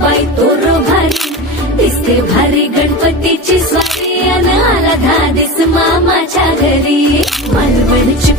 बाई तोरो भारी दिसते भारी गणपतीची स्वारी आला धादिस मामाच्या घरी मालवणची